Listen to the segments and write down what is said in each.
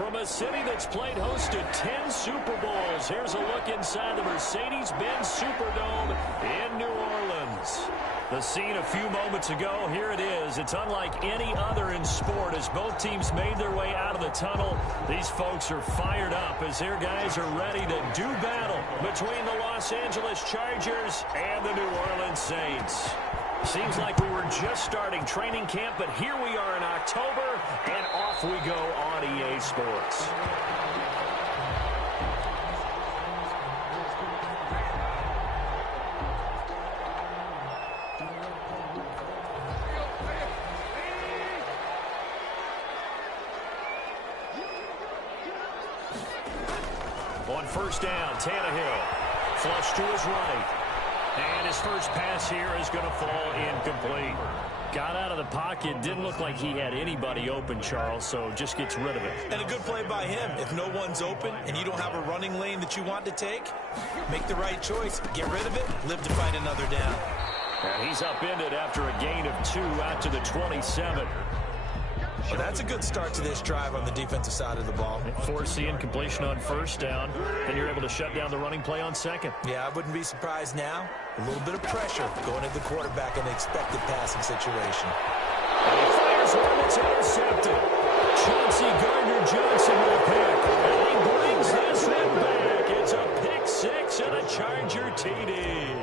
From a city that's played host to 10 Super Bowls, here's a look inside the Mercedes-Benz Superdome in New Orleans. The scene a few moments ago, here it is. It's unlike any other in sport as both teams made their way out of the tunnel. These folks are fired up as their guys are ready to do battle between the Los Angeles Chargers and the New Orleans Saints. Seems like we were just starting training camp, but here we are in October, and off we go on EA Sports. On first down, Tannehill. Flush to his right. And his first pass here is going to fall incomplete. Got out of the pocket. Didn't look like he had anybody open, Charles, so just gets rid of it. And a good play by him. If no one's open and you don't have a running lane that you want to take, make the right choice. Get rid of it. Live to fight another down. And he's upended after a gain of 2 out to the 27. Well, that's a good start to this drive on the defensive side of the ball. Force the incompletion on first down. Then you're able to shut down the running play on second. Yeah, I wouldn't be surprised now. A little bit of pressure going at the quarterback in an expected passing situation. And he fires one that's intercepted. Chauncey Gardner-Johnson with a pick. And he brings this one back. It's a pick six and a Charger TD.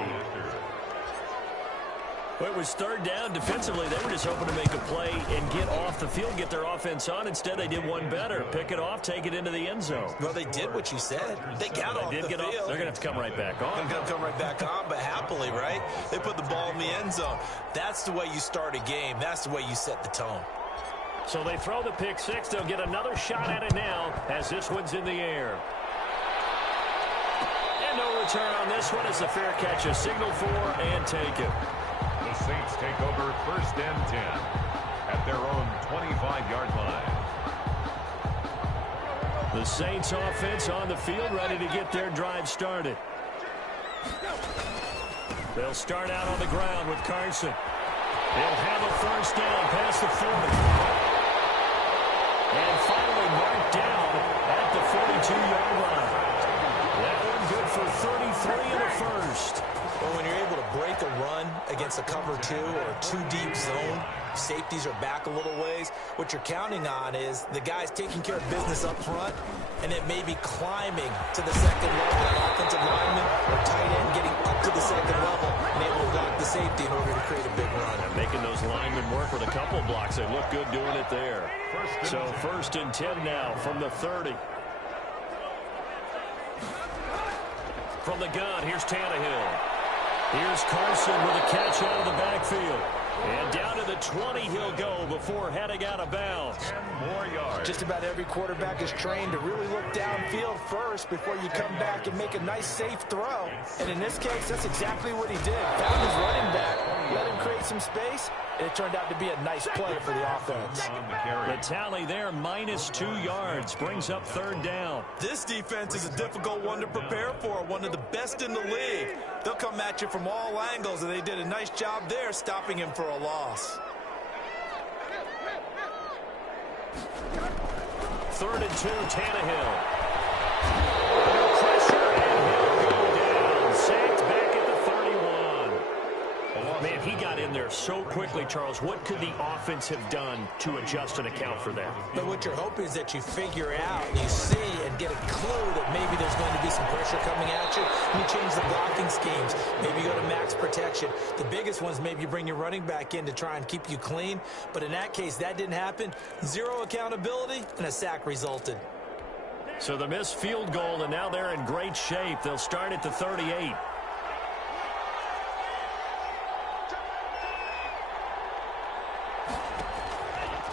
Well, it was third down. Defensively, they were just hoping to make a play and get off the field, get their offense on. Instead, they did one better. Pick it off, take it into the end zone. Well, they did what you said. They got off the field. They're going to have to come right back on. They're going to come right back on, but happily, right? They put the ball in the end zone. That's the way you start a game. That's the way you set the tone. So they throw the pick six. They'll get another shot at it now as this one's in the air. And no return on this one as the fair catch is signaled for and taken. The Saints take over first and 10 at their own 25-yard line. The Saints offense on the field ready to get their drive started. They'll start out on the ground with Carson. They'll have a first down past the 40. And finally marked down at the 42-yard line. That one good for 33 in the first. Well, when you're able to break a run against a cover 2 or a 2-deep zone, safeties are back a little ways. What you're counting on is the guys taking care of business up front and it may be climbing to the second level. That offensive lineman or tight end getting up to the second level and able to block the safety in order to create a big run. And making those linemen work with a couple blocks. They look good doing it there. So first and 10 now from the 30. From the gun, here's Tannehill. Here's Carson with a catch out of the backfield. And down to the 20 he'll go before heading out of bounds. 10 more yards. Just about every quarterback is trained to really look downfield first before you come back and make a nice, safe throw. And in this case, that's exactly what he did. Found his running back, let him create some space, and it turned out to be a nice play for the offense. The tally there, minus 2 yards, brings up third down. This defense is a difficult one to prepare for, one of the best in the league. They'll come at you from all angles, and they did a nice job there stopping him for a loss. Third and 2, Tannehill. No pressure, and he'll go down. Sacked back at the 31. Man, he got in there so quickly, Charles. What could the offense have done to adjust and account for that? But what you're hoping is that you figure out, you see, and get a clue that maybe there's going to be some pressure coming at you. And you change the blocking schemes. Maybe you go to max protection. The biggest ones, maybe you bring your running back in to try and keep you clean. But in that case, that didn't happen. Zero accountability, and a sack resulted. So the missed field goal, and now they're in great shape. They'll start at the 38.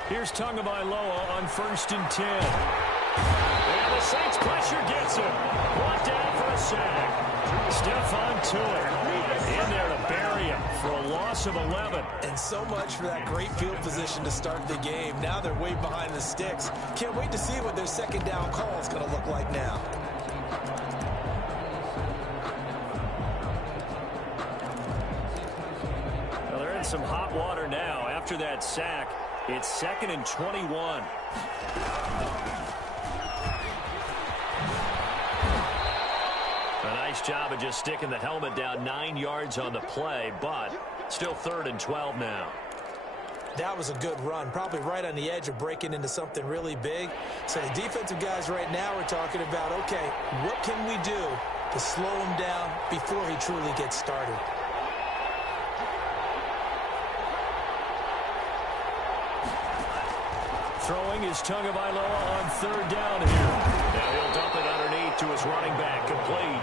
Here's Tagovailoa on first and 10. And the Saints pressure gets him. Brought down for a sack. Stephon Tuitt in there to bury him for a loss of 11. And so much for that great field position to start the game. Now they're way behind the sticks. Can't wait to see what their second down call is going to look like now. Well, they're in some hot water now after that sack. It's 2nd and 21. nice job of just sticking the helmet down 9 yards on the play, but still 3rd and 12 now. That was a good run, probably right on the edge of breaking into something really big. So the defensive guys right now are talking about, okay, what can we do to slow him down before he truly gets started? Throwing is Tagovailoa on 3rd down here. Now he'll dump it underneath to his running back, complete.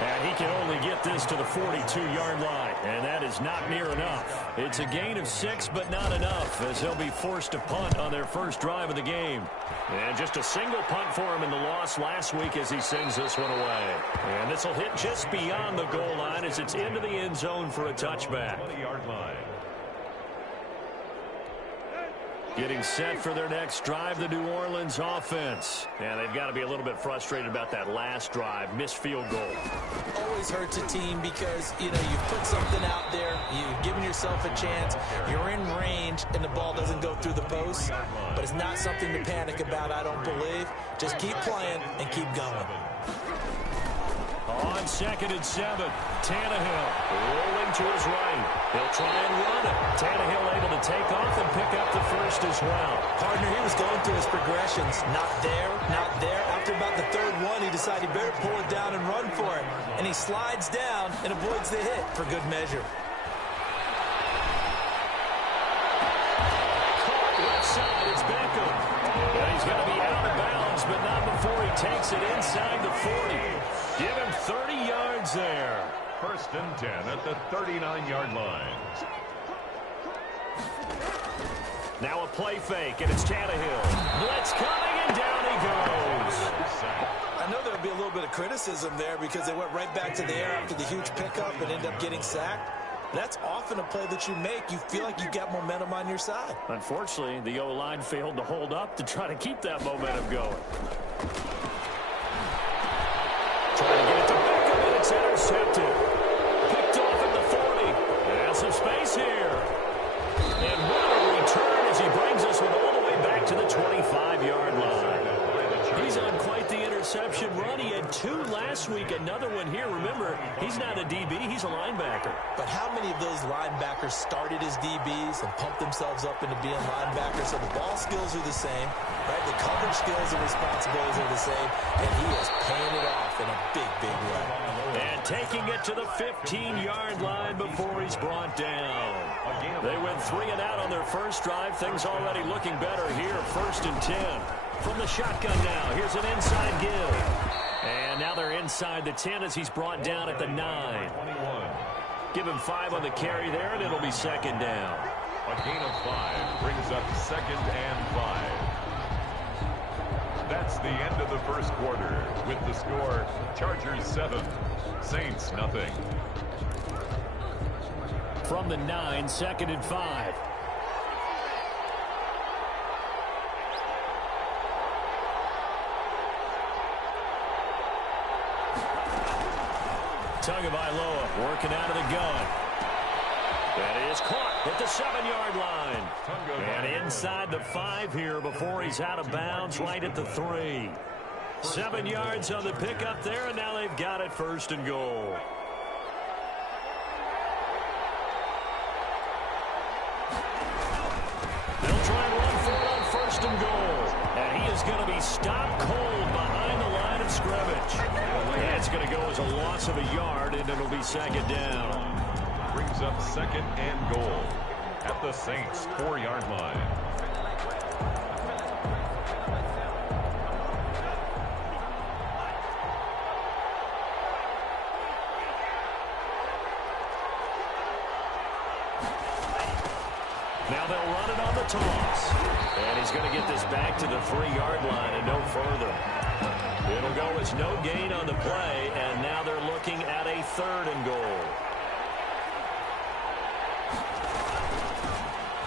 And he can only get this to the 42-yard line, and that is not near enough. It's a gain of 6, but not enough, as he'll be forced to punt on their first drive of the game. And just a single punt for him in the loss last week as he sends this one away. And this will hit just beyond the goal line as it's into the end zone for a touchback. 20-yard line. Getting set for their next drive, the New Orleans offense. And they've got to be a little bit frustrated about that last drive, missed field goal. Always hurts a team because, you know, you've put something out there, you've given yourself a chance, you're in range, and the ball doesn't go through the post. But it's not something to panic about, I don't believe. Just keep playing and keep going. On 2nd and 7, Tannehill rolling to his right. He'll try and run it. Tannehill able to take off and pick up the first as well. Partner, he was going through his progressions. Not there, not there. After about the 3rd one, he decided he better pull it down and run for it. And he slides down and avoids the hit for good measure. Caught left side, it's Beckham. And he's going to be out of bounds, but not before he takes it inside the 40. Give him 30 yards there. 1st and 10 at the 39-yard line. Now a play fake, and it's Tannehill. Blitz coming, and down he goes. I know there would be a little bit of criticism there because they went right back to the air after the huge pickup and ended up getting sacked. That's often a play that you make. You feel like you've got momentum on your side. Unfortunately, the O-line failed to hold up to try to keep that momentum going. Trying to get it to Beckham, and it's intercepted. Picked off at the 40. Has some space here. And what a return as he brings us all the way back to the 25-yard line. He's on quite the interception run. He had 2 last week, another one here. Remember, he's not a DB, he's a linebacker. But how many of those linebackers started as DBs and pumped themselves up into being linebackers? So the ball skills are the same, right? The coverage skills and responsibilities are the same, and he is paying it off in a big, big way. And taking it to the 15-yard line before he's brought down. They went 3 and out on their first drive. Things already looking better here. 1st and 10. From the shotgun now. Here's an inside give. And now they're inside the 10 as he's brought down at the 9. Give him 5 on the carry there, and it'll be 2nd down. A gain of 5 brings up 2nd and 5. That's the end of the first quarter with the score Chargers 7, Saints nothing. From the 9, 2nd and 5. Tagovailoa working out of the gun. That is caught at the 7-yard line. And inside the 5 here before he's out of bounds, right at the 3. 7 yards on the pickup there, and now they've got it 1st and goal. They'll try and run for it on 1st and goal. And he is going to be stopped cold behind the line of scrimmage. That's going to go as a loss of a yard, and it'll be 2nd down. Brings up 2nd and goal at the Saints 4-yard line. Now they'll run it on the toss. And he's going to get this back to the 3-yard line and no further. It'll go as no gain on the play, and now they're looking at a 3rd and goal.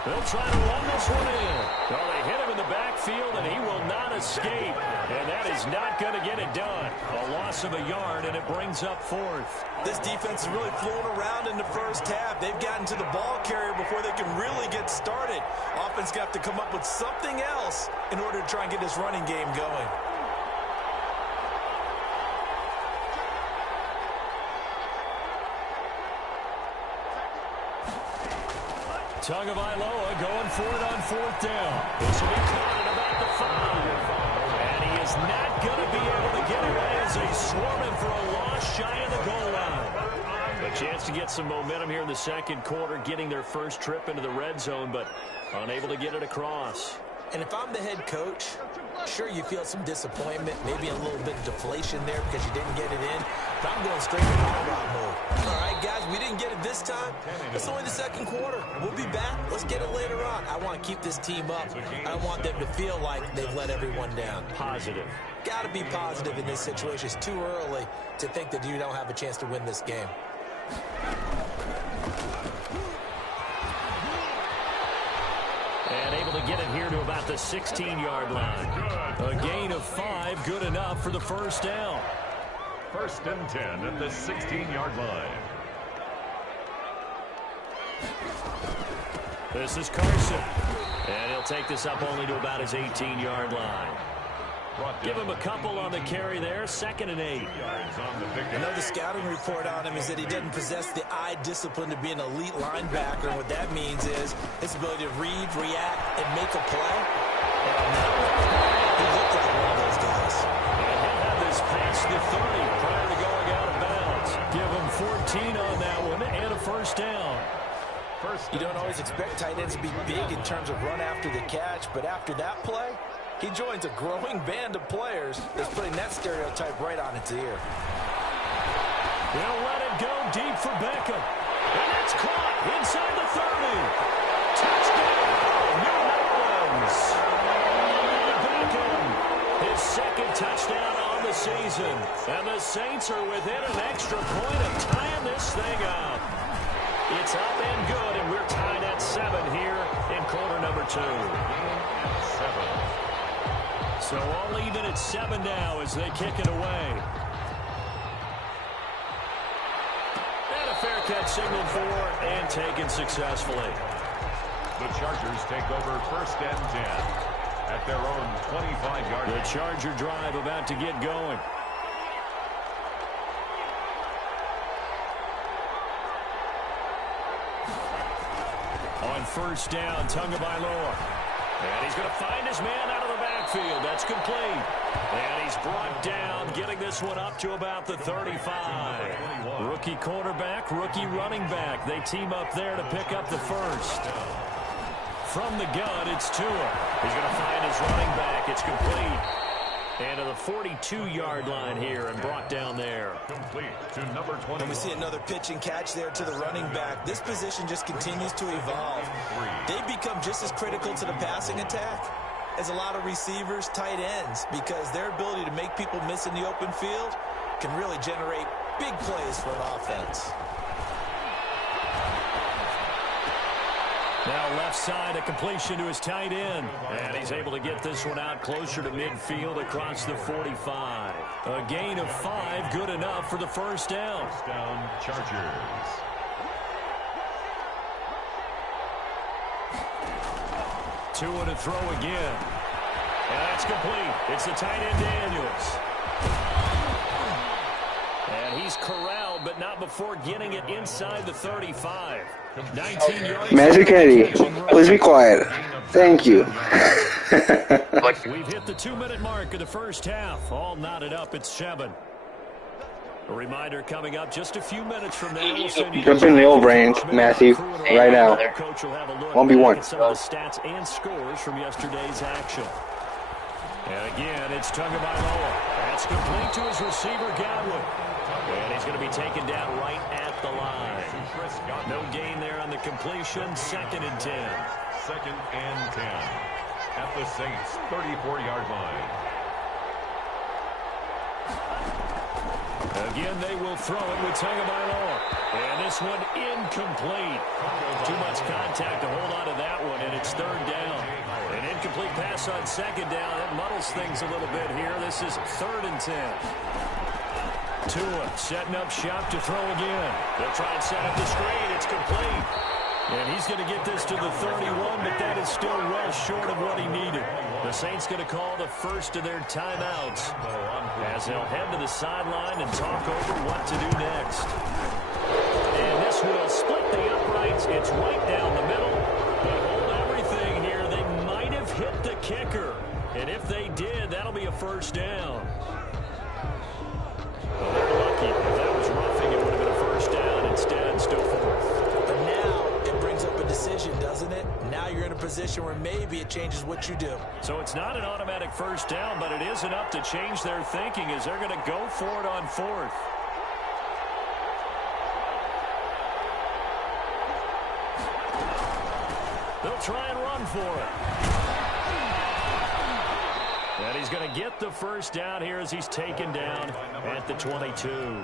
They'll try to run this one in. Well, they hit him in the backfield, and he will not escape. And that is not going to get it done. A loss of a yard, and it brings up 4th. This defense is really flown around in the first half. They've gotten to the ball carrier before they can really get started. Offense got to come up with something else in order to try and get this running game going. Tagovailoa going for it on 4th down. This will be caught at about the 5. And he is not going to be able to get away as they swarm him for a loss shy of the goal line. A chance to get some momentum here in the second quarter, getting their first trip into the red zone, but unable to get it across. And if I'm the head coach, sure, you feel some disappointment, maybe a little bit of deflation there because you didn't get it in. But I'm going straight to the all-round mode. All right, guys, we didn't get it this time. It's only the second quarter. We'll be back. Let's get it later on. I want to keep this team up. I don't want them to feel like they've let everyone down. Positive. Got to be positive in this situation. It's too early to think that you don't have a chance to win this game. And able to get it here to about the 16-yard line. A gain of 5, good enough for the first down. 1st and 10 at the 16-yard line. This is Carson. And he'll take this up only to about his 18-yard line. Give him a couple on the carry there. 2nd and 8. Another scouting report on him is that he doesn't possess the eye discipline to be an elite linebacker. And what that means is his ability to read, react, and make a play. He looked like one of those guys. And he'll have this past the 30 prior to going out of bounds. Give him 14 on that one and a first down. You don't always expect tight ends to be big in terms of run after the catch, but after that play, he joins a growing band of players that's putting that stereotype right on its ear. They'll let it go deep for Beckham. And it's caught inside the 30. Touchdown, New Orleans. Beckham, his 2nd touchdown on the season. And the Saints are within an extra point of tying this thing up. It's up and good, and we're tied at 7 here in quarter number 2. 7. So all even at 7 now as they kick it away. And a fair catch signaled for and taken successfully. The Chargers take over 1st and 10 at their own 25-yard line. The Charger drive about to get going. On 1st down, Tagovailoa. And he's going to find his man out of the backfield. That's complete. And he's brought down, getting this one up to about the 35. Rookie quarterback, rookie running back. They team up there to pick up the first. From the gun, it's Tua. He's going to find his running back. It's complete. And to the 42-yard line here and brought down there. Complete to number 20. And we see another pitch and catch there to the running back. This position just continues to evolve. They become just as critical to the passing attack as a lot of receivers, tight ends, because their ability to make people miss in the open field can really generate big plays for an offense. Now left side, a completion to his tight end. And he's able to get this one out closer to midfield across the 45. A gain of 5, good enough for the first down. First down, Chargers. Tua to throw again. And that's complete. It's the tight end Daniels. And he's corralled, but not before getting it inside the 35. 19 yards. Mr. Kennedy, please be quiet. Thank you. We've hit the 2-minute mark of the first half. All knotted up at 7. A reminder coming up just a few minutes from now. We'll send you Jump in the old range, Matthew, right now. Coach will have a look 1v1. at some of the stats and scores from yesterday's action. And again, it's Tagovailoa. That's complete to his receiver, Godwin. And he's going to be taken down right at the line. No gain there on the completion. 2nd and 10. 2nd and 10 at the Saints' 34-yard line. Again, they will throw it with Tagovailoa. And this one incomplete. Too much contact to hold on to that one, and it's 3rd down. An incomplete pass on 2nd down. That muddles things a little bit here. This is 3rd and 10. Tua setting up shop to throw again. They'll try and set up the screen. It's complete. And he's going to get this to the 31, but that is still well short of what he needed. The Saints going to call the first of their timeouts as they'll head to the sideline and talk over what to do next. And this will split the uprights. It's right down the middle. But hold everything here. They might have hit the kicker. And if they did, that'll be a first down. Well, they're lucky. If that was roughing, it would have been a first down. Instead, still fourth. But now it brings up a decision, doesn't it? Now you're in a position where maybe it changes what you do. So it's not an automatic first down, but it is enough to change their thinking as they're going to go for it on fourth. They'll try and run for it. And he's going to get the first down here as he's taken down at the 22.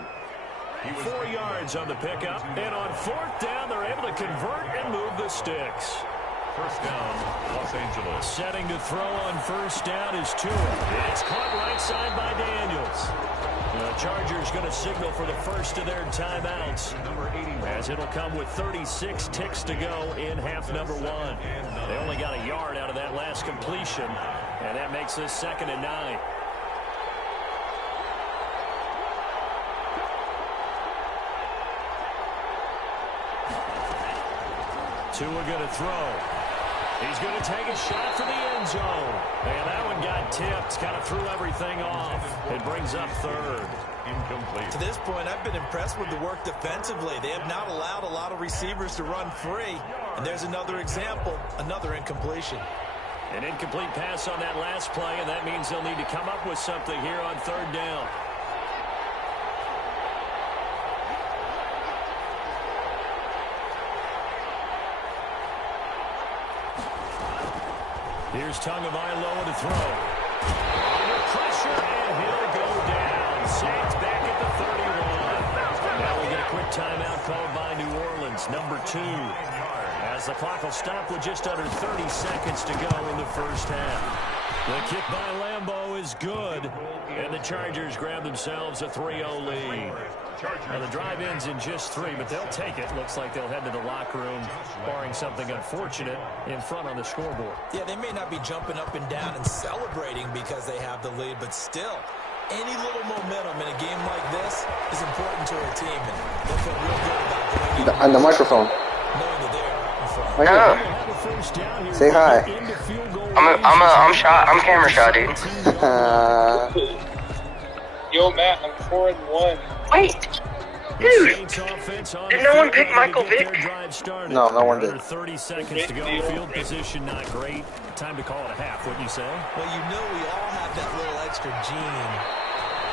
4 yards on the pickup. And on fourth down, they're able to convert and move the sticks. First down, Los Angeles. Setting to throw on first down is Tua. It's caught right side by Daniels. The Chargers going to signal for the first of their timeouts, as it'll come with 36 ticks to go in half number one. They only got a yard out of that last completion, and that makes this 2nd and 9. Tua going to throw. He's going to take a shot for the end zone. And that one got tipped. Kind of threw everything off. It brings up third. Incomplete. To this point, I've been impressed with the work defensively. They have not allowed a lot of receivers to run free. And there's another example, another incompletion. An incomplete pass on that last play, and that means they'll need to come up with something here on third down. Here's Tagovailoa to throw. Under pressure, and he'll go down. Sacked back at the 31. Now we get a quick timeout called by New Orleans, number 2. As the clock will stop with just under 30 seconds to go in the first half. The kick by Lambeau is good, and the Chargers grab themselves a 3-0 lead. Now, the drive ends in just 3, but they'll take it. Looks like they'll head to the locker room, barring something unfortunate, in front on the scoreboard. Yeah, they may not be jumping up and down and celebrating because they have the lead, but still, any little momentum in a game like this is important to our team, and they'll feel real good about going On the microphone. knowing that they are out in front. Right Yeah. here. Say hi. I'm shot. I'm camera shy, dude. Yo, Matt, I'm 4-1. Wait, dude. Did no one pick Michael Vick? No, no one did. 30 seconds to go. Field position not great. Time to call it a half, wouldn't you say? Well, you know we all have that little extra gene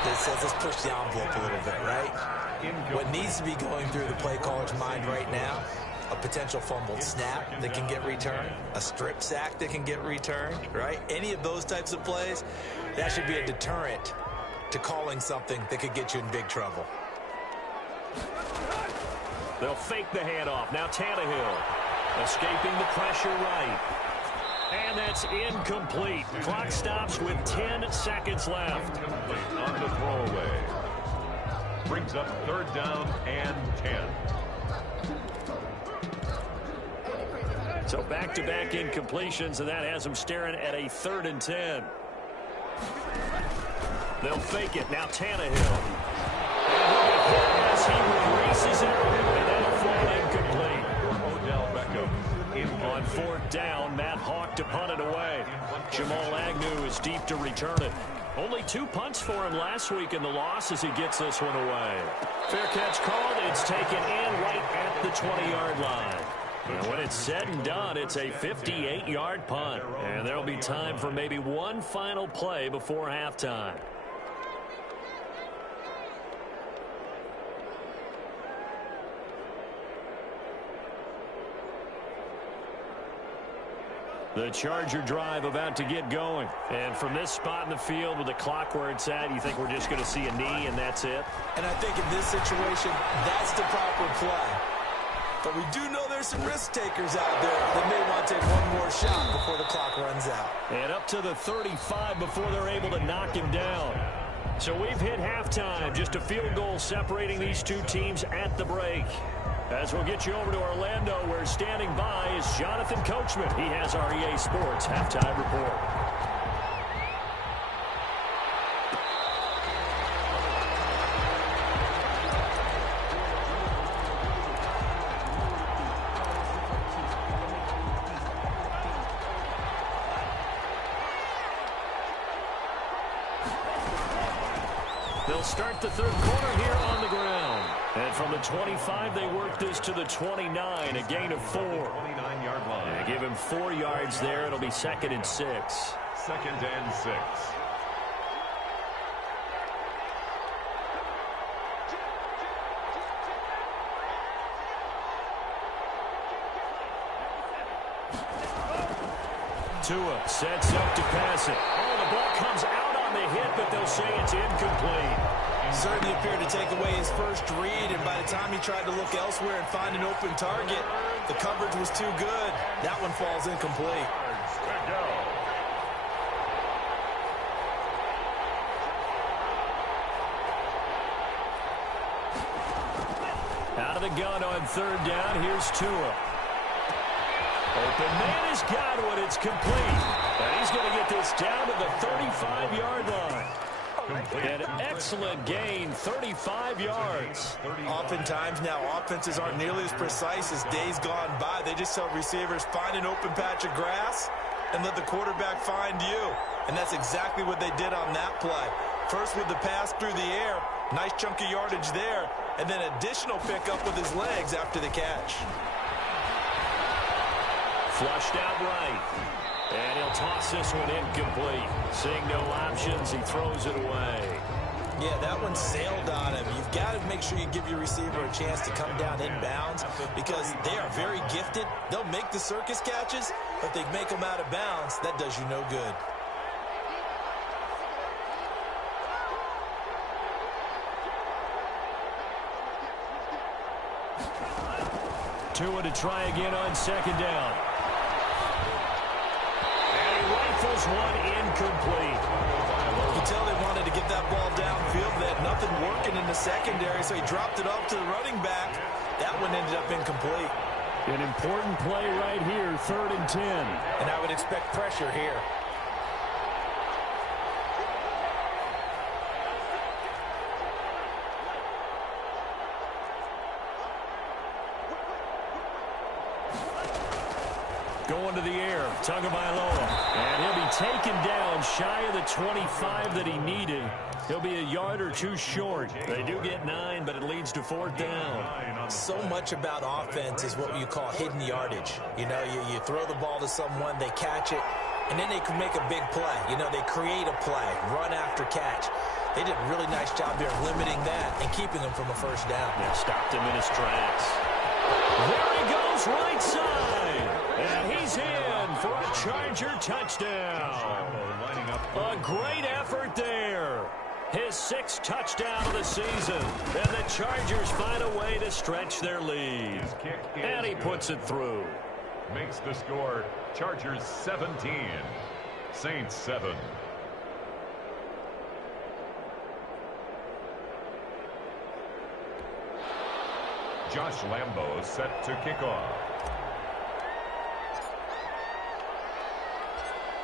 that says let's push the envelope a little bit, right? What needs to be going through the play caller's mind right now, a potential fumbled snap that can get returned, a strip sack that can get returned, right? Any of those types of plays, that should be a deterrent to calling something that could get you in big trouble. They'll fake the handoff. Now Tannehill escaping the pressure right. And that's incomplete. Clock stops with 10 seconds left. On the throwaway. Brings up third down and 10. So back-to-back incompletions, and that has them staring at a 3rd and 10. They'll fake it. Now Tannehill. As he releases it, and that'll fall incomplete. Odell Beckham. On 4th down, Matt Hawk to punt it away. Jamal Agnew is deep to return it. Only 2 punts for him last week in the loss as he gets this one away. Fair catch called. It's taken in right at the 20-yard line. And when it's said and done, it's a 58-yard punt. And there'll be time for maybe one final play before halftime. The Charger drive about to get going. And from this spot in the field with the clock where it's at, you think we're just going to see a knee and that's it? And I think in this situation, that's the proper play. But we do know there's some risk takers out there that may want to take one more shot before the clock runs out. And up to the 35 before they're able to knock him down. So we've hit halftime. Just a field goal separating these two teams at the break. As we'll get you over to Orlando, where standing by is Jonathan Coachman. He has our EA Sports halftime report. They'll start the third quarter here on the ground. And from the 25, they work this to the 29, a gain of 4. 29-yard line. They give him 4 yards there. It'll be 2nd and 6. 2nd and 6. Tua sets up to pass it. Oh, the ball comes out on the hit, but they'll say it's incomplete. Certainly appeared to take away his first read, and by the time he tried to look elsewhere and find an open target, the coverage was too good. That one falls incomplete. Out of the gun on 3rd down, here's Tua. Open man has got one. It's complete. And he's going to get this down to the 35-yard line. An excellent gain, 35 yards. Oftentimes now, offenses aren't nearly as precise as days gone by. They just tell receivers, find an open patch of grass and let the quarterback find you. And that's exactly what they did on that play. First with the pass through the air, nice chunk of yardage there, and then additional pickup with his legs after the catch. Flushed out right. And he'll toss this one incomplete. Seeing no options, he throws it away. Yeah, that one sailed on him. You've got to make sure you give your receiver a chance to come down inbounds because they are very gifted. They'll make the circus catches, but they make them out of bounds. That does you no good. Tua to try again on 2nd down. Rifles one incomplete. You can tell they wanted to get that ball downfield. They had nothing working in the secondary, so he dropped it off to the running back. That one ended up incomplete. An important play right here, 3rd and 10. And I would expect pressure here. Going to the air, Tagovailoa. And he'll be taken down shy of the 25 that he needed. He'll be a yard or two short. They do get 9, but it leads to 4th down. So much about offense is what you call hidden yardage. You know, you throw the ball to someone, they catch it, and then they can make a big play. You know, they create a play, run after catch. They did a really nice job here limiting that and keeping him from a first down. Yeah, stopped him in his tracks. There he goes, right side. And he's in for a Charger touchdown. A great effort there. His 6th touchdown of the season. And the Chargers find a way to stretch their lead. And he puts it through. Makes the score Chargers 17, Saints 7. Josh Lambo set to kick off.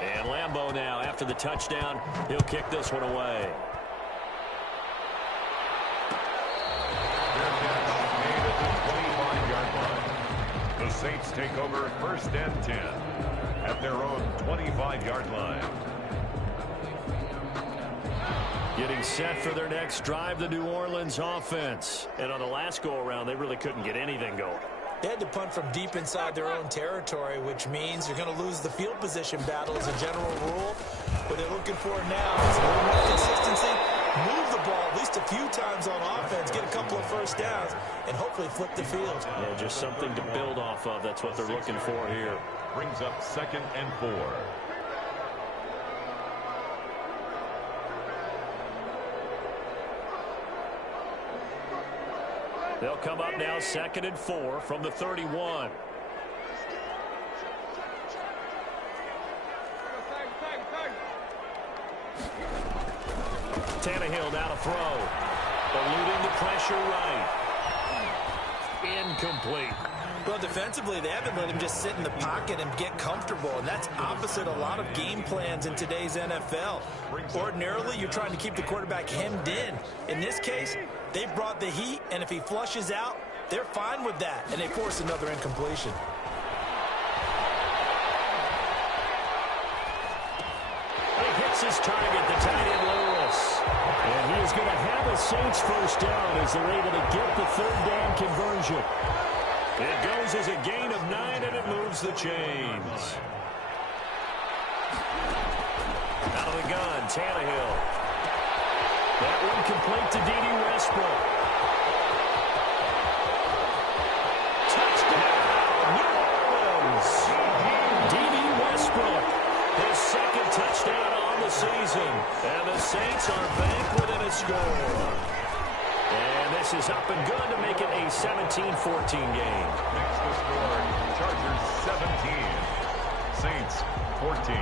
And Lambo now, after the touchdown, he'll kick this one away. The Saints take over 1st and 10 at their own 25-yard line. Getting set for their next drive, the New Orleans offense. And on the last go-around, they really couldn't get anything going. They had to punt from deep inside their own territory, which means you're going to lose the field position battle as a general rule. What they're looking for now is a little more consistency. Move the ball at least a few times on offense, get a couple of first downs, and hopefully flip the field. Yeah, just something to build off of. That's what they're looking for here. Brings up 2nd and 4. They'll come up now 2nd and 4 from the 31. Tannehill now to throw. Eluding the pressure right. Incomplete. Well, defensively, they haven't let him just sit in the pocket and get comfortable, and that's opposite a lot of game plans in today's NFL. Ordinarily, you're trying to keep the quarterback hemmed in. In this case, they've brought the heat, and if he flushes out, they're fine with that, and they force another incompletion. He hits his target, the tight end Lewis. And he is going to have now the Saints first down as they're able to get the third down conversion. It goes as a gain of 9, and it moves the chains. Out of the gun, Tannehill. That one complete to D.D. Westbrook. Touchdown, New Orleans. D.D. Westbrook, his second touchdown on the season. And the Saints are back within a score. And this is up and good to make it a 17-14 game. Next to score, Chargers 17, Saints 14.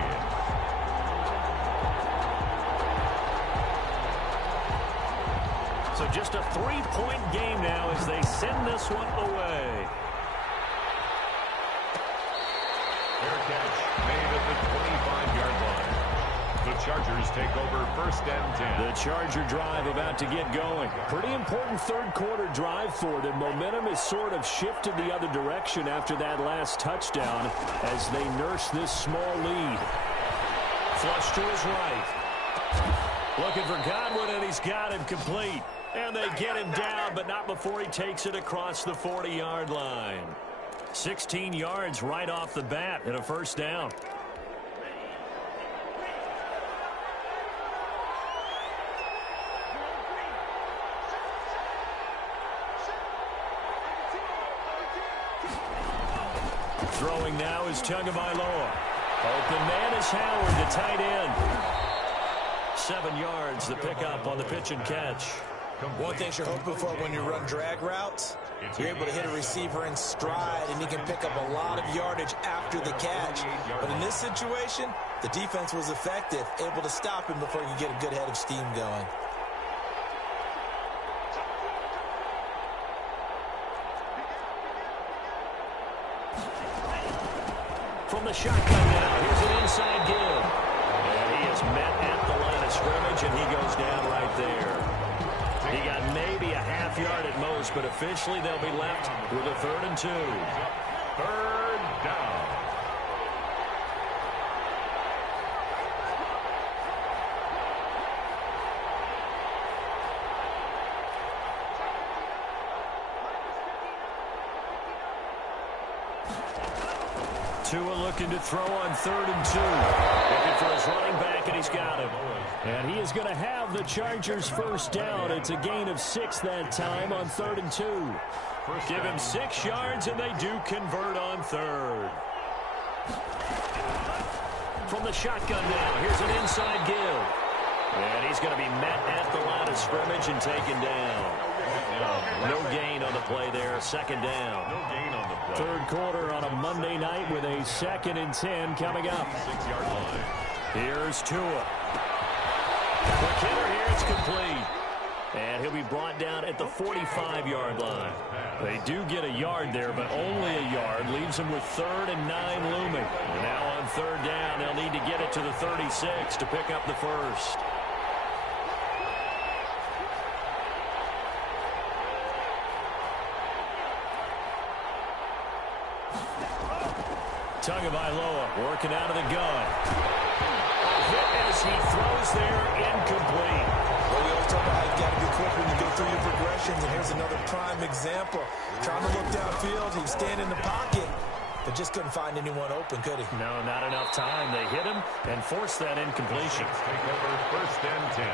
So just a 3-point game now as they send this one away. Fair catch made at the 25-yard line. The Chargers take over first and 10. The Charger drive about to get going. Pretty important third quarter drive for them. Momentum has sort of shifted the other direction after that last touchdown as they nurse this small lead. Flush to his right. Looking for Godwin, and he's got him complete. And they get him down, but not before he takes it across the 40-yard line. 16 yards right off the bat and a first down. Throwing now is Tagovailoa. Open man is Howard, the tight end. 7 yards, the pickup on the pitch and catch. One thing you're hoping for when you run drag routes, you're able to hit a receiver in stride, and he can pick up a lot of yardage after the catch. But in this situation, the defense was effective, able to stop him before he could get a good head of steam going. From the shotgun now, here's an inside give. And he is met at the line of scrimmage, and he goes down right there. He got maybe a half yard at most, but officially they'll be left with a 3rd and 2. Third down. Tua looking to throw on 3rd and 2. Looking for his running back, and he's got him. And he is going to have the Chargers first down. It's a gain of 6 that time on 3rd and 2. Give him 6 yards, and they do convert on 3rd. From the shotgun now, here's an inside give. And he's going to be met at the line of scrimmage and taken down. No gain on the play there, 2nd down. No gain on the play. Third quarter on a Monday night with a 2nd and 10 coming up. 6-yard line. Here's Tua. The killer here is complete. And he'll be brought down at the 45-yard line. They do get a yard there, but only a yard. Leaves them with 3rd and 9 looming. And now on 3rd down, they'll need to get it to the 36 to pick up the first. Tagovailoa working out of the gun. A hit as he throws there, incomplete. Well, we always talk about how you got to be quick when you go through your progressions, and here's another prime example. Trying to look downfield, he was standing in the pocket, but just couldn't find anyone open, could he? No, not enough time. They hit him and forced that incompletion. Take over first and 10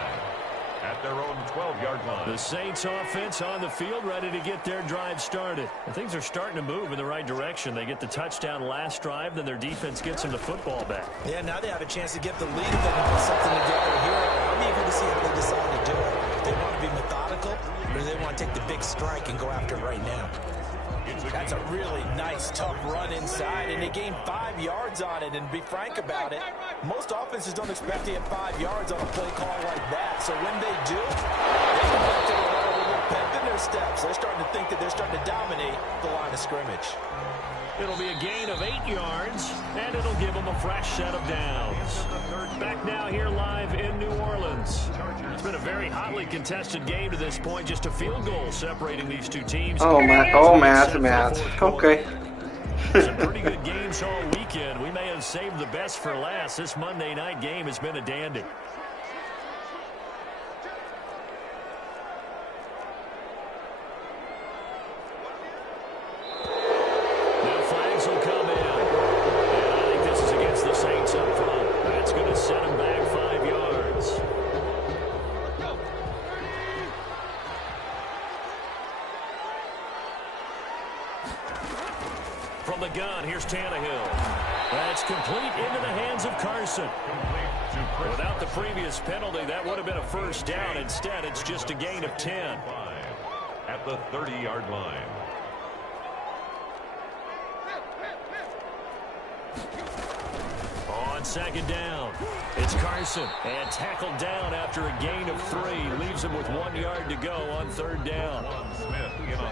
at their own 12-yard line. The Saints offense on the field, ready to get their drive started. And things are starting to move in the right direction. They get the touchdown last drive, then their defense gets them the football back. Yeah, now they have a chance to get the lead if they can put something together here. I'm eager to see how they decide to do it. If they want to be methodical, or do they want to take the big strike and go after it right now? That's a really nice, tough run inside, and they gained 5 yards on it. And to be frank about it, most offenses don't expect to get 5 yards on a play call like that. So when they do, they can back to the line with a little pep in their steps. They're starting to think that they're starting to dominate the line of scrimmage. It'll be a gain of 8 yards, and it'll give them a fresh set of downs. Back now here live in New Orleans. It's been a very hotly contested game to this point. Just a field goal separating these two teams. Matt. Okay. Some pretty good games all weekend. We may have saved the best for last. This Monday night game has been a dandy. From the gun, here's Tannehill. That's complete into the hands of Carson. Without the previous penalty, that would have been a first down. Instead, it's just a gain of 10. At the 30-yard line. On second down, it's Carson. And tackled down after a gain of 3. Leaves him with 1 yard to go on third down.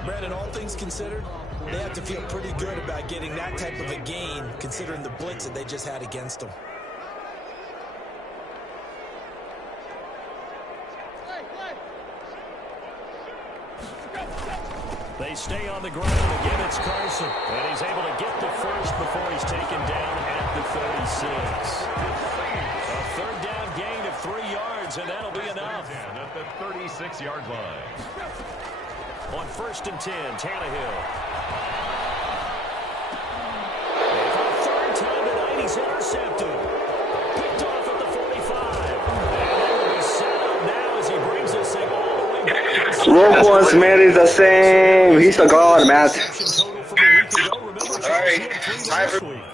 Brandon, all things considered, they have to feel pretty good about getting that type of a gain, considering the blitz that they just had against them. They stay on the ground. Again, it's Carson. And he's able to get the first before he's taken down at the 36. A third down gain of 3 yards, and that'll be enough. At the 36-yard line. On 1st and 10, Tannehill. And for the third time tonight, he's intercepted. Picked off at the 45. And they will be set up now as he brings this thing all the way back. Roquan Smith is the same. He's the god, Matt.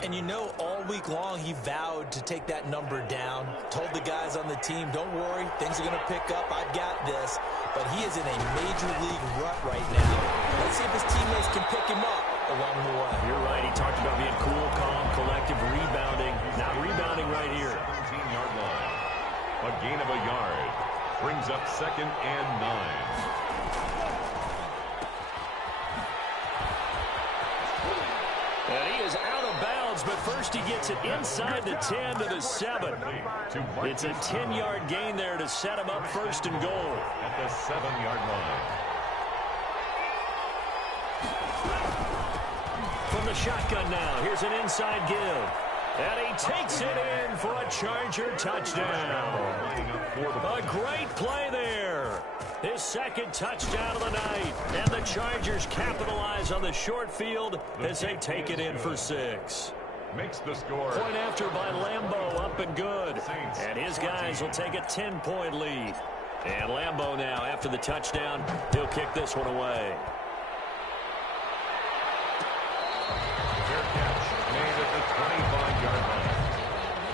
And you know, all week long he vowed to take that number down. Told the guys on the team, don't worry, things are going to pick up. I've got this. But he is in a major league rut right now. Let's see if his teammates can pick him up along the way. You're right. He talked about being cool, calm, collective, rebounding. Not rebounding right here. 17-yard line. A gain of a yard. Brings up 2nd and 9. And he is out of bounds, but first he gets it inside the 10 to the 7. It's a 10-yard gain there to set him up 1st and goal. At the 7-yard line. From the shotgun now, here's an inside give. And he takes it in for a Charger touchdown. A great play there. His 2nd touchdown of the night. And the Chargers capitalize on the short field as they take it in for 6. Makes the score. Point after by Lambeau, up and good. And his guys will take a 10-point lead. And Lambeau now, after the touchdown, he'll kick this one away. Fair catch made at the 25-yard line.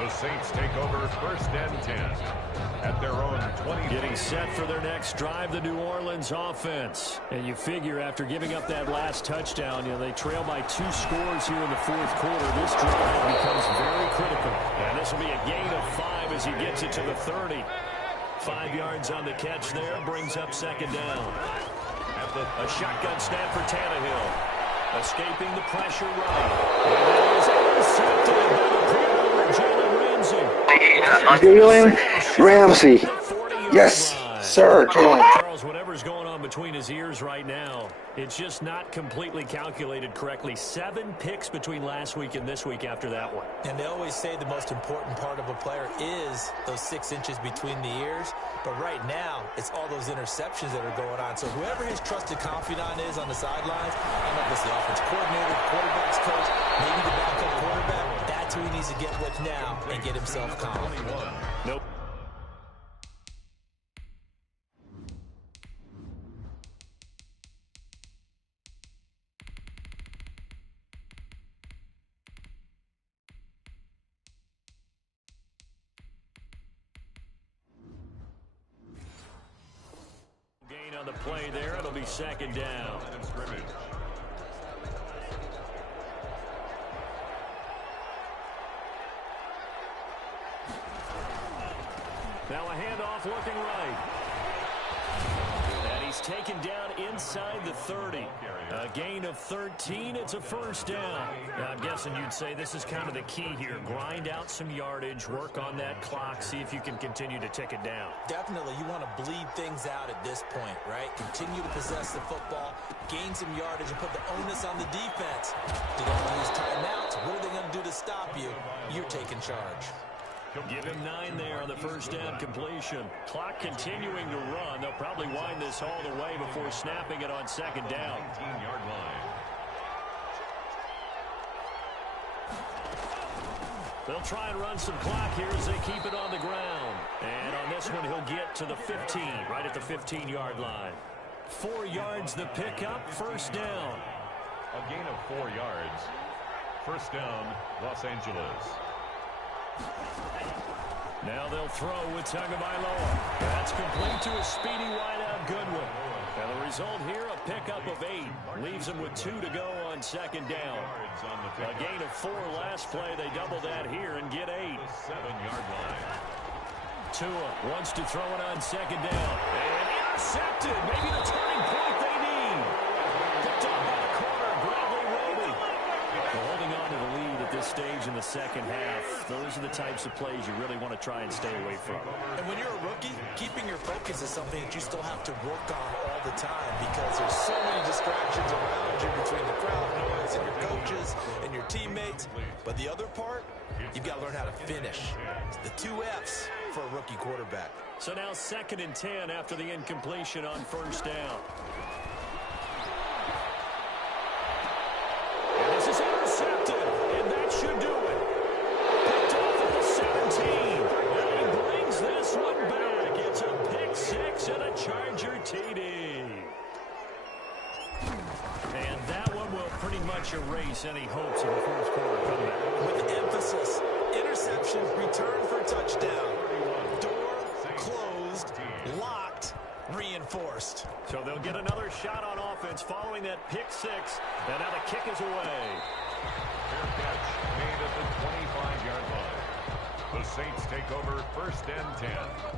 The Saints take over 1st and 10 at their own 20. Getting set for their next drive, the New Orleans offense. And you figure after giving up that last touchdown, they trail by 2 scores here in the 4th quarter. This drive becomes very critical. And this will be a gain of 5 as he gets it to the 30. 5 yards on the catch there, brings up 2nd down. A shotgun snap for Tannehill. Escaping the pressure right. And that is intercepted by the Jalen Ramsey. Jalen Ramsey. Yes, sir. Charles, whatever's going on between his ears right now, it's just not completely calculated correctly. 7 picks between last week and this week after that one. And they always say the most important part of a player is those 6 inches between the ears. But right now, it's all those interceptions that are going on. So whoever his trusted confidant is on the sidelines, I don't know if it's the offense coordinator, quarterback's coach, maybe the backup quarterback, that's who he needs to get with now and get himself calm. Nope. Gain on the play there. It'll be 2nd down. Now a handoff looking right. And he's taken down inside the 30. A gain of 13. It's a 1st down. Now I'm guessing you'd say this is kind of the key here. Grind out some yardage, work on that clock, see if you can continue to tick it down. Definitely. You want to bleed things out at this point, right? Continue to possess the football, gain some yardage, and put the onus on the defense. Do they want to use timeouts? What are they going to do to stop you? You're taking charge. Give him 9 there on the 1st down completion. Clock continuing to run. They'll probably wind this all the way before snapping it on 2nd down. 18-yard line. They'll try and run some clock here as they keep it on the ground. And on this one, he'll get to the 15, right at the 15-yard line. 4 yards the pickup, 1st down. A gain of 4 yards. First down, Los Angeles. Now they'll throw with Tagovailoa. That's complete to a speedy wideout Goodwin. And the result here, a pickup of 8. Leaves them with 2 to go on second down. A gain of 4 last play. They double that here and get 8. The 7-yard line. Tua wants to throw it on second down. And intercepted. Maybe the turning point they need. Picked off by the corner, Bradley Roby. They're holding on to the lead at this stage in the second half. Those are the types of plays you really want to try and stay away from. And when you're a rookie, keeping your focus is something that you still have to work on all the time because there's so many distractions around you between the crowd noise and your coaches and your teammates. But the other part, you've got to learn how to finish. It's the 2 F's for a rookie quarterback. So now 2nd and 10 after the incompletion on first down. And this is intercepted, and that should do it. Picked off at the 17. And he brings this one back. It's a pick 6 and a Charger TD. And that one will pretty much erase any hopes of a first quarter comeback. With emphasis, interception, return for touchdown. Door closed, locked, reinforced. So they'll get another shot on offense following that pick 6. And now the kick is away. Fair catch made at the 25-yard line. The Saints take over first and 10.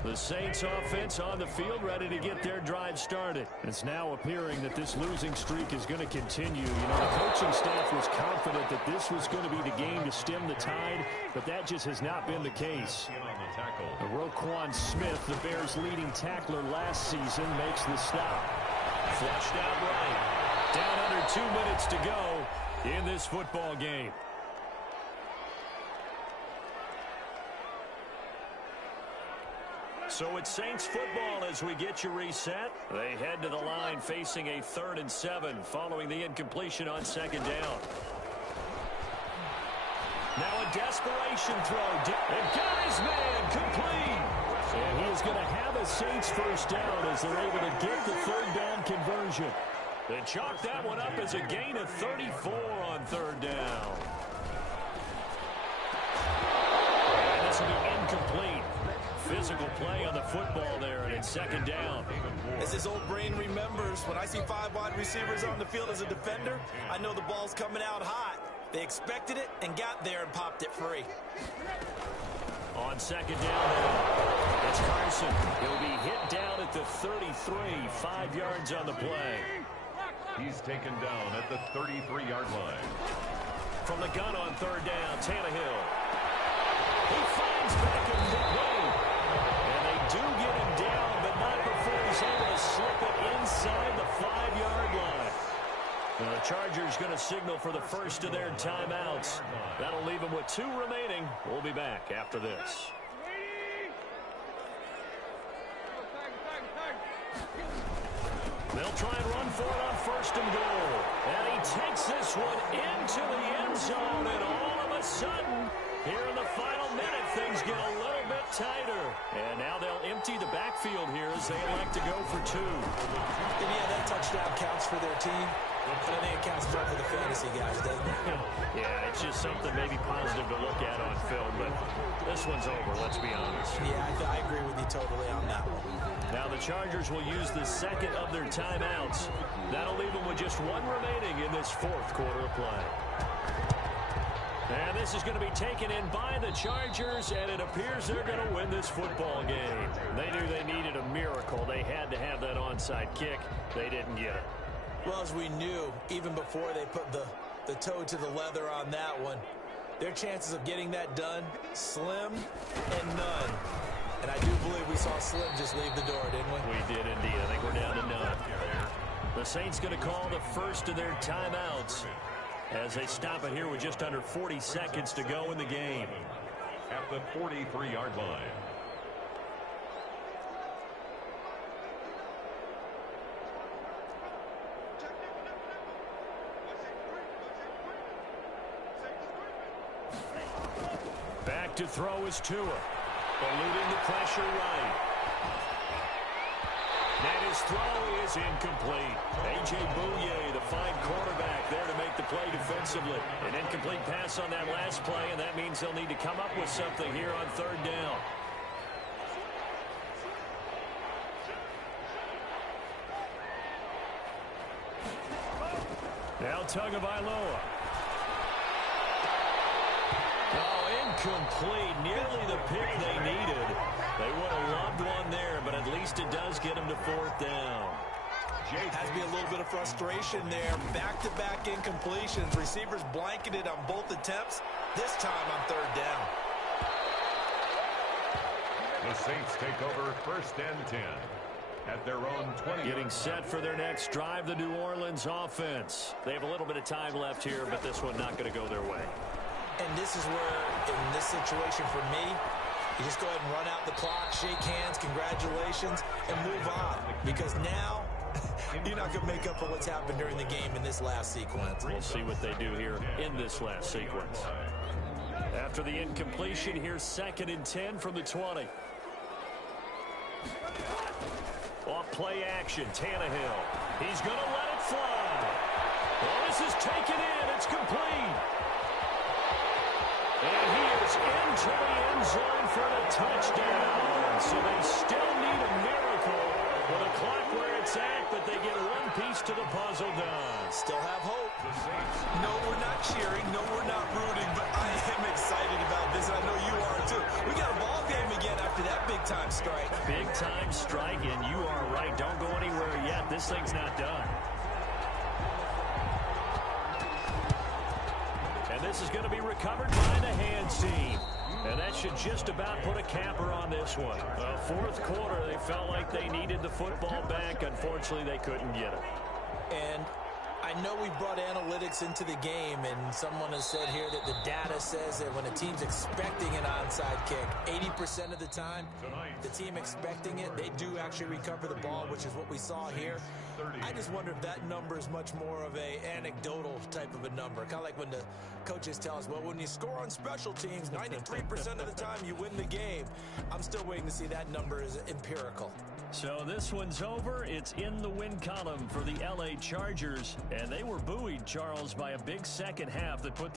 The Saints offense on the field ready to get their drive started. It's now appearing that this losing streak is going to continue. You know, the coaching staff was confident that this was going to be the game to stem the tide, but that just has not been the case. In on the tackle. Roquan Smith, the Bears' leading tackler last season, makes the stop. Flushed out right. Down under 2 minutes to go in this football game. So it's Saints football as we get you reset. They head to the line facing a 3rd and 7 following the incompletion on second down. Now a desperation throw. And got his man complete. And he is going to have a Saints first down as they're able to get the 3rd down conversion. They chalk that one up as a gain of 34 on 3rd down. And this will be incomplete. Physical play on the football there, and it's second down. As his old brain remembers, when I see 5 wide receivers on the field as a defender, I know the ball's coming out hot. They expected it and got there and popped it free. On second down, it's Carson. He'll be hit down at the 33, 5 yards on the play. He's taken down at the 33-yard line. From the gun on 3rd down, Tannehill. He finds Beckham McWayne. And they do get him down, but not before he's able to slip it inside the 5-yard line. Now the Chargers going to signal for the first of their timeouts. That'll leave them with 2 remaining. We'll be back after this. They'll try and run for it on 1st and goal. And he takes this one into the end zone, and all of a sudden, here in the final minute, things get a little bit tighter. And now they'll empty the backfield here as they elect to go for 2. And yeah, that touchdown counts for their team, but I think it counts for the fantasy guys, doesn't it? Yeah, it's just something maybe positive to look at on film, but this one's over, let's be honest. Yeah, I agree with you totally on that one. Now the Chargers will use the 2nd of their timeouts. That'll leave them with just 1 remaining in this 4th quarter of play. And this is going to be taken in by the Chargers, and it appears they're going to win this football game. They knew they needed a miracle. They had to have that onside kick. They didn't get it. Well, as we knew, even before they put the toe to the leather on that one, their chances of getting that done, slim and none. And I do believe we saw Slim just leave the door, didn't we? We did indeed. I think we're down to none. The Saints going to call the first of their timeouts as they stop it here with just under 40 seconds to go in the game. At the 43-yard line. Back to throw is Tua. Eluding the pressure right. That is his throw is incomplete. A.J. Bouye, the fine quarterback, there to make the play defensively. An incomplete pass on that last play, and that means they'll need to come up with something here on third down. Now Tagovailoa. Oh, incomplete. Nearly the pick they needed. They would have loved one there, but at least it does get them to fourth down. Has to be a little bit of frustration there. Back-to-back incompletions. Receivers blanketed on both attempts. This time on third down. The Saints take over first and 10 at their own 20. Getting set for their next drive, the New Orleans offense. They have a little bit of time left here, but this one not going to go their way. And this is where, in this situation for me, you just go ahead and run out the clock, shake hands, congratulations, and move on. Because now, you're not going to make up for what's happened during the game in this last sequence. We'll see what they do here in this last sequence. After the incompletion, here's 2nd and 10 from the 20. Off play action, Tannehill. He's going to let it fly. Well, this is taken in. It's complete. And he is into the end zone for the touchdown. So they still need a miracle with a clock where it's at, but they get one piece to the puzzle done. Still have hope. No, we're not cheering. No, we're not rooting, but I am excited about this, and I know you are too. We got a ball game again after that big-time strike. Big-time strike, and you are right. Don't go anywhere yet. This thing's not done. And this is going to be recovered by the hands team. And that should just about put a capper on this one. Fourth quarter, they felt like they needed the football back. Unfortunately, they couldn't get it. And I know we brought analytics into the game, and someone has said here that the data says that when a team's expecting an onside kick, 80% of the time, the team expecting it, they do actually recover the ball, which is what we saw here. I just wonder if that number is much more of a anecdotal type of a number. Kind of like when the coaches tell us, well, when you score on special teams, 93% of the time you win the game. I'm still waiting to see that number is empirical. So this one's over. It's in the win column for the L.A. Chargers. And they were buoyed, Charles, by a big second half that put